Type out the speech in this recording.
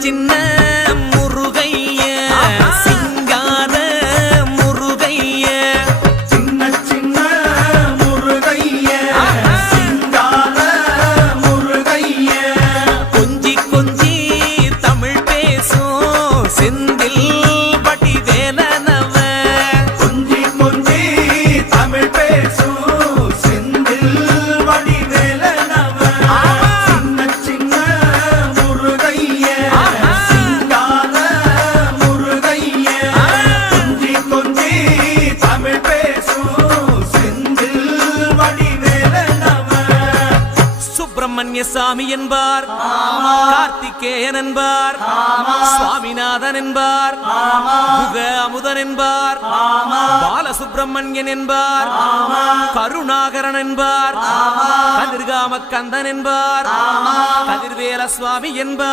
சின்ன முருகைய சிங்கார முருகைய சின்ன சின்ன முருகைய சிங்கார முருகைய கொஞ்சி கொஞ்சி தமிழ் பேசும் செந்தில் பட்டி வேலனவ கொஞ்சி கொஞ்சி தமிழ் பேசும் செந்தில் வடி வேலனவ சின்ன சின்ன முருகைய சிங்கார முருகைய கொஞ்சி கொஞ்சி தமிழ் பேசும் செந்தில் வடி வேலனவ சுப்பிரமணிய சாமி என்பார் கார்த்திகேயன் என்பார் சுவாமிநாதன் என்பார் முக அமுதன் என்பார் பாலசுப்பிரமணியன் என்பார் கருணாகரன் என்பார் கதிர்காம கந்தன் என்பார் கதிர்வேல சுவாமி என்பார்